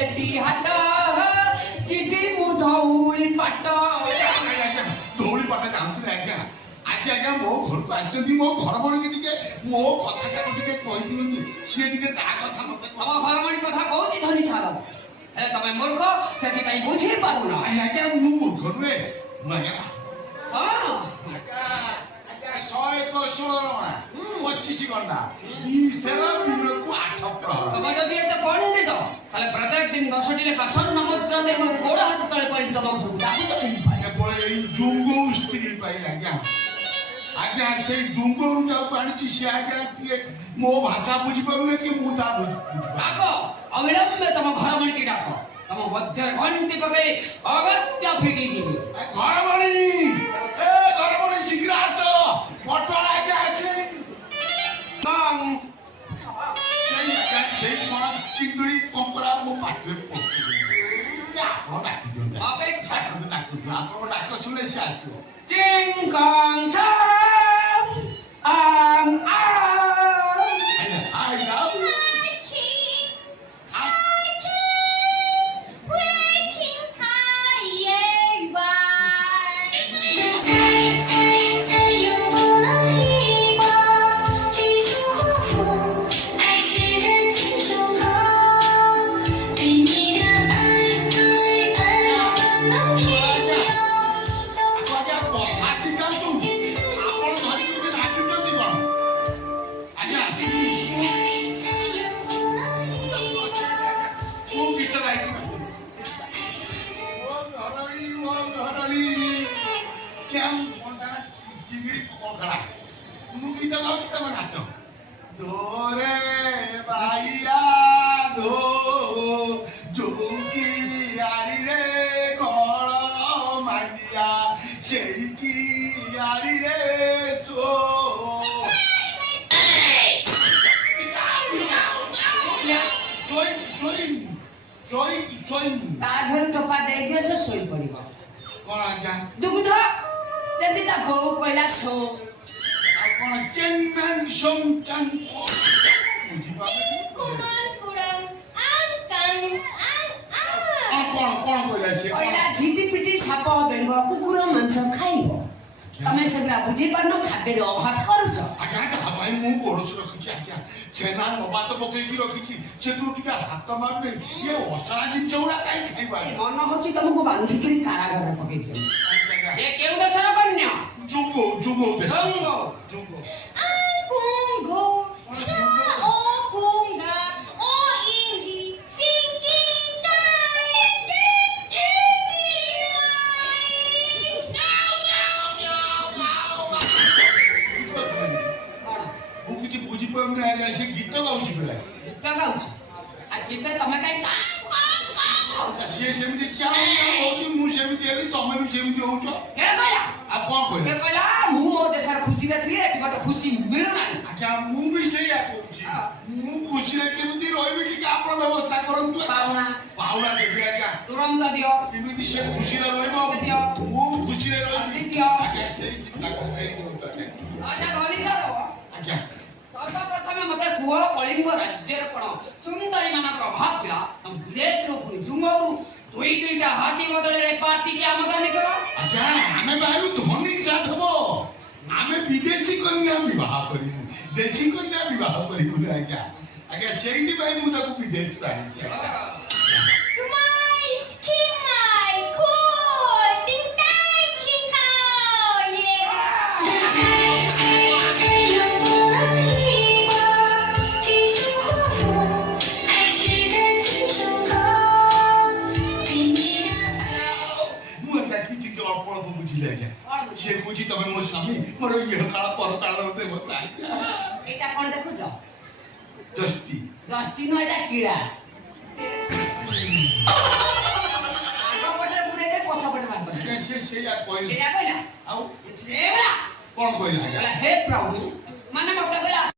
भेटी हाट जीवी मु धौली पाट धौली पाट जानते आज्ञा आज आज्ञा मो घर को आसती मो घर बड़ी टे मो कथा टे कही दिखुन सी टे ता कथा मत तम घर बड़ी कथा कहूँ धनी सार हे तमें मूर्ख से बुझी पारुन आज्ञा मु मूर्ख नुहे आज्ञा पचिश घंटा दिन को 8 प्रहर जदि एत पंडित प्रत्येक दिन 10टी लेखा स्वर्ण मुद्रा दे गोड़ हाथ तले पड़ी तुम सब केवल यही जुंग स्त्री पाई आज्ञा आज्ञा से जुंग आनी सी आज्ञा किए मो भाषा बुझी पारे कि मुझे डाक अविलंब तुम घर बड़ी की डाक तुम मध्य घंटी पकई अगत्य फिटी जीवी घर बड़ी शीघ्र आस पटोल आज्ञा अच्छे चिंगड़ी कंकड़ा मो पाटे डाक शुणे सी आस चिंकंग टोपा दे दियो से सोई पड़िबो कोन आज्ञा दुग्ध जदि ता बहु कहला सो कोन चेन्नन सोमचन बुझी पाबे कुमार कुड़म आंकन कोन कहला से कहला झिटी पिटी साप बेंग कुकुर मांस खाइबो तमे सगरा बुझी पानो खाद्य रे अभाव करूछ आज्ञा ता भाई मु गोरस रखुची आज्ञा छेना नबा तो पकई की रखिची से तू टिका हाथ मारबे ये ओसरा दिन चौड़ा काई खाइबा मन होची तुमको बांधी के कारागार पकई दियो ये केउ दसर कन्या जुगो जुगो दे जुगो जुगो कुंगो सा ओ कुंगा ओ इंगी सिंगिंगा बुझी पाबे आज्ञा से गीत गाउची बेला गीत गाउछ आज गीत तमे काई से सेमती चाउ होती मु सेमती एली तमे भी सेमती होचो के कहला आ कोन के कहला कहला मु मो देशर खुशी रे थिए कि मते खुशी मिलु नाही आज्ञा मु भी सेया कहूची मु खुशी रे केमती रहबी कि आपण व्यवस्था करंतु पाउना पाउना देबी आज्ञा तुरंत दियो केमती से खुशी रे रहबो मु खुशी रे रहबी दियो आज्ञा से चिंता करे अच्छा गली सारो आज्ञा सर्वप्रथम मते कुह कलिंग राज्य कोन सुंदरी मानक अभाव पिला हम विदेश रो पुनी जुंगरू दुई दुईटा हाथी बदले पार्टी के आमदानी करो आज्ञा हमें बाबू धनी साथ हबो हमें विदेशी कन्या विवाह करिमु देशी कन्या विवाह करिमु आज्ञा आज्ञा सेही भाई मु ताको विदेश राही कुमार स्किमाई कोई टिंटाई किंगाओ ये से बुझी तमे मो स्वामी मोर ये काल पर काल होते बता एटा कोन देखु छ दस्ती दस्ती न एटा कीड़ा आगो पटे पुरे के पछ पटे मार से या कोई एटा कहला आउ सेला कोन कहला कहला हे प्रभु माने मते कहला